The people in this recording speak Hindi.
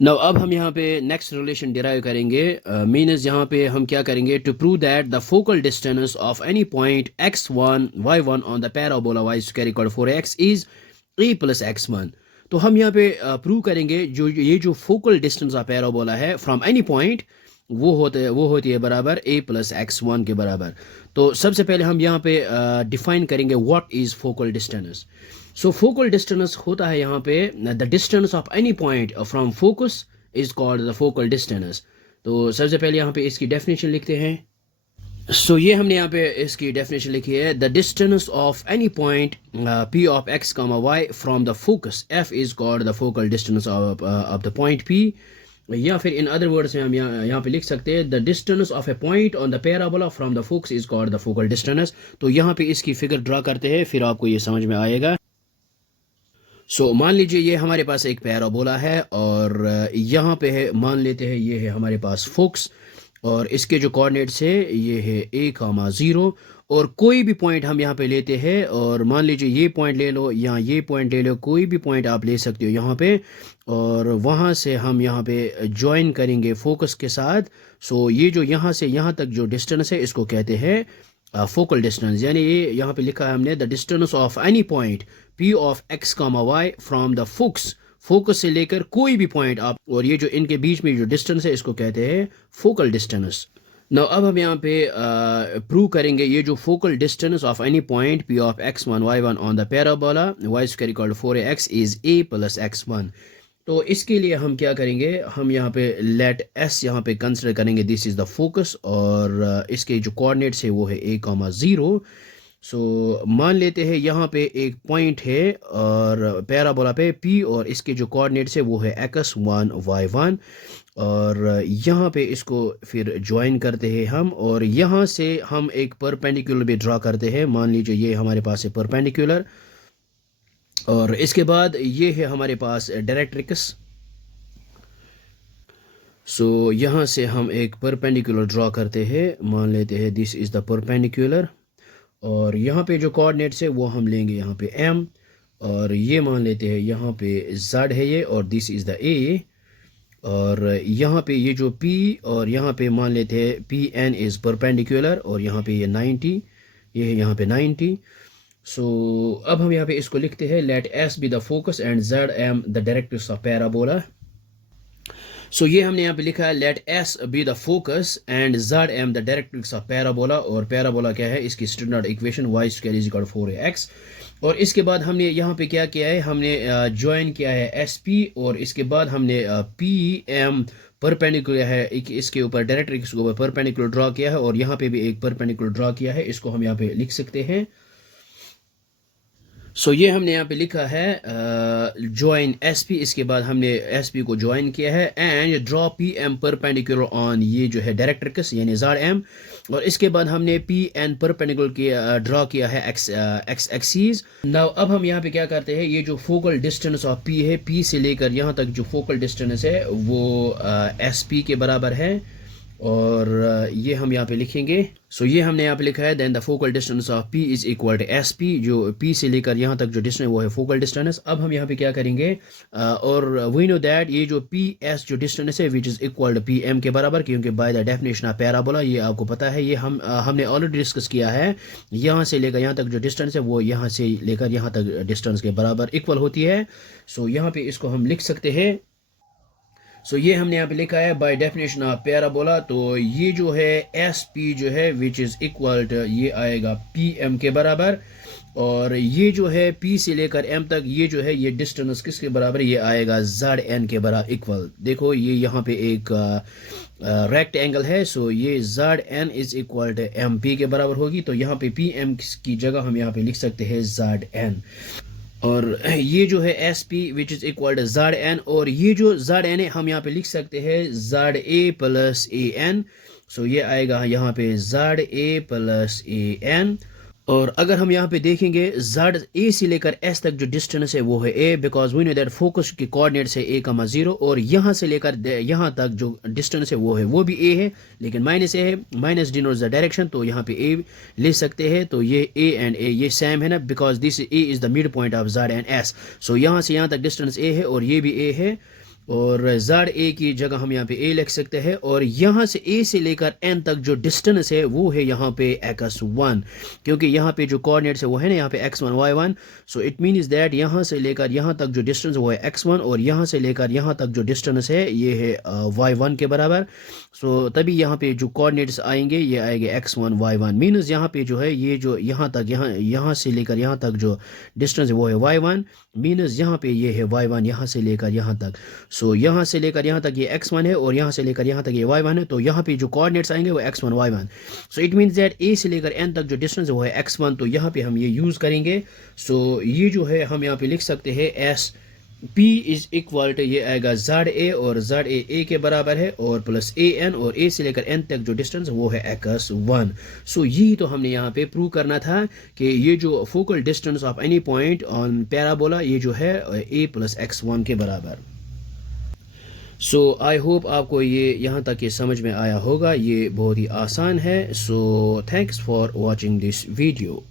नाउ अब हम यहाँ पे नेक्स्ट रिलेशन डिराइव करेंगे। मीन्स यहाँ पे हम क्या करेंगे, to prove that the focal distance of any point x1 y1 on the parabola y square equal 4x is a plus x1। तो हम यहाँ पे प्रूव करेंगे जो फोकल डिस्टेंस ऑफ पैराबोला है फ्रॉम एनी पॉइंट, वो होती है बराबर a प्लस x1 के बराबर। तो सबसे पहले हम यहाँ पे डिफाइन करेंगे what is focal distance. So focal distance होता है यहाँ पे the distance of any point from focus is called the focal distance. तो सबसे पहले यहाँ पे इसकी डेफिनेशन लिखते हैं। सो ये हमने यहाँ पे इसकी डेफिनेशन लिखी है, the distance of any point p of x y from the focus f is called the focal distance of the point p। या फिर इन अदर वर्ड्स में हम यहाँ पे लिख सकते हैं, the distance of A point on the parabola from the focus is called the focal distance. तो यहाँ पे इसकी फिगर ड्रा करते हैं, फिर आपको ये समझ में आएगा। सो मान लीजिए ये हमारे पास एक पैराबोला है और यहाँ पे है, मान लेते हैं ये है हमारे पास फोकस और इसके जो कोऑर्डिनेट्स है ये है a,0 और कोई भी पॉइंट हम यहाँ पे लेते हैं और मान लीजिए ये पॉइंट ले लो या ये पॉइंट ले लो, कोई भी पॉइंट आप ले सकते हो यहाँ पे और वहाँ से हम यहाँ पे ज्वाइन करेंगे फोकस के साथ। सो ये जो यहाँ से यहाँ तक जो डिस्टेंस है इसको कहते हैं फोकल डिस्टेंस। यानी ये यहाँ पे लिखा है हमने, the distance of any point p of x y from the focus से लेकर कोई भी पॉइंट आप, और ये जो इनके बीच में जो डिस्टेंस है इसको कहते हैं फोकल डिस्टेंस। नाउ अब हम यहाँ पे प्रूव करेंगे ये जो focal distance of any point p of x1 y1 on the parabola y square equal 4ax is a plus x1। तो इसके लिए हम क्या करेंगे, हम यहाँ पे लेट s यहाँ पे कंसिडर करेंगे, दिस इज द फोकस और इसके जो कोऑर्डिनेट्स है वो है a,0। सो मान लेते हैं यहाँ पे एक पॉइंट है और पैराबोला पे p और इसके जो कोऑर्डिनेट्स है वो है x1 y1 और यहाँ पे इसको फिर ज्वाइन करते हैं हम और यहाँ से हम एक परपेंडिकुलर भी ड्रा करते हैं। मान लीजिए ये हमारे पास है परपेंडिकुलर और इसके बाद ये है हमारे पास डायरेक्ट्रिक्स। सो यहाँ से हम एक परपेंडिकुलर ड्रा करते हैं, मान लेते हैं दिस इज़ द परपेंडिकुलर और यहाँ पे जो कोऑर्डिनेट्स है वो हम लेंगे यहाँ पे m और ये मान लेते हैं यहाँ पे z है ये और दिस इज़ द a और यहाँ पे ये जो p और यहाँ पे मान लेते हैं pn इज़ परपेंडिकुलर और यहाँ पे ये 90, ये है यहाँ पे 90। सो अब हम यहाँ पे इसको लिखते हैं, let s be the focus and zm the directrix of parabola. So ये हमने यहाँ पे लिखा है, let s be the focus and zm the directrix of parabola और पैराबोला क्या है, इसकी standard equation y square is equal 4ax। और इसके बाद हमने यहाँ पे क्या किया है, हमने ज्वाइन किया है sp और इसके बाद हमने pm परपेंडिकुलर है इसके ऊपर डायरेक्ट्रिक्स के ऊपर परपेंडिकुलर ड्रा किया है और यहाँ पे भी एक परपेंडिकुलर ड्रा किया है, इसको हम यहाँ पे लिख सकते हैं। सो ये हमने यहाँ पे लिखा है ज्वाइन SP, इसके बाद हमने SP को ज्वाइन किया है and draw PM perpendicular on ये जो है डायरेक्ट्रिक्स यानी ZM और इसके बाद हमने PN परपेंडिकुलर किया ड्रॉ किया है x एक्सिस। नाउ अब हम यहाँ पे क्या करते हैं, ये जो फोकल डिस्टेंस ऑफ P है, P से लेकर यहाँ तक जो फोकल डिस्टेंस है वो SP के बराबर है और ये हम यहाँ पे लिखेंगे। सो ये हमने यहाँ पे लिखा है, then the focal distance of P is equal to SP, जो P से लेकर यहाँ तक जो डिस्टेंस वो है फोकल डिस्टेंस। अब हम यहाँ पे क्या करेंगे और वी नो दैट ये जो PS जो डिस्टेंस है which is equal to PM के बराबर, क्योंकि by the definition of parabola ये आपको पता है, ये हमने ऑलरेडी डिस्कस किया है, यहाँ से लेकर यहाँ तक जो डिस्टेंस है वो यहाँ से लेकर यहाँ तक डिस्टेंस के बराबर इक्वल होती है। सो यहाँ पे इसको हम लिख सकते हैं। सो ये हमने यहाँ पे लिखा है बाय डेफिनेशन ऑफ पैराबोला, तो ये जो है SP जो है विच इज इक्वल टू ये आएगा PM के बराबर और ये जो है P से लेकर M तक ये जो है ये डिस्टेंस किसके बराबर, ये आएगा ZN के बराबर इक्वल। देखो ये यहाँ पे एक रेक्ट एंगल है, सो ये ZN is equal to MP के बराबर होगी, तो यहाँ पे PM की जगह हम यहाँ पे लिख सकते हैं ZN और ये जो है SP which is equal to ZN और ये जो ZN है हम यहाँ पे लिख सकते हैं ZA प्लस AN। सो ये आएगा यहाँ पे ZA प्लस AN और अगर हम यहाँ पे देखेंगे A से लेकर S तक जो डिस्टेंस है वो है A, because we know that focus के कोऑर्डिनेट्स है A,0 और यहाँ से लेकर यहाँ तक जो डिस्टेंस है वो भी A है, लेकिन माइनस A है, माइनस डिनोट्स द डायरेक्शन, तो यहाँ पे A ले सकते हैं। तो ये A एंड A ये सेम है ना, because this A is the mid point of Z and S। सो यहाँ से यहाँ तक डिस्टेंस A है और ये भी A है और ज़ाड ए की जगह हम यहाँ पे ए लिख सकते हैं और यहाँ से ए से लेकर एन तक जो डिस्टेंस है वो है यहाँ पे x1, क्योंकि यहाँ पे जो कोऑर्डिनेट्स है वो है ना यहाँ पे x1 y1, so it means that यहाँ से लेकर यहाँ तक जो डिस्टेंस वो है x1 और यहाँ से लेकर यहाँ तक जो डिस्टेंस है ये है y1 के बराबर। सो तभी यहाँ पे जो कोऑर्डिनेट्स आएंगे ये आएंगे x1 y1, मीन्स यहाँ पे जो है ये जो यहाँ तक यहाँ से लेकर यहाँ तक जो डिस्टेंस है वो है y1, मीन्स यहाँ पे ये है y1 यहाँ से लेकर यहाँ तक। सो यहाँ से लेकर यहाँ तक ये x1 है और यहाँ से लेकर यहाँ तक ये y1 है, तो यहाँ पे जो कोऑर्डिनेट्स आएंगे वो x1 y1। So it means that a से लेकर n तक जो डिस्टेंस है वो है x1, तो यहाँ पे हम ये यूज़ करेंगे। सो ये जो है हम यहाँ पे लिख सकते हैं S P is equal to ये आएगा ज़ाड ए और ज़ाड ए के बराबर है और प्लस ए एन और ए से लेकर एन तक जो डिस्टेंस वो है x1। सो यही तो हमने यहाँ पे प्रूव करना था कि ये जो focal distance of any point on parabola ये जो है a प्लस x1 के बराबर। सो आई होप आपको ये यहाँ तक ये समझ में आया होगा, ये बहुत ही आसान है। So thanks for watching this video.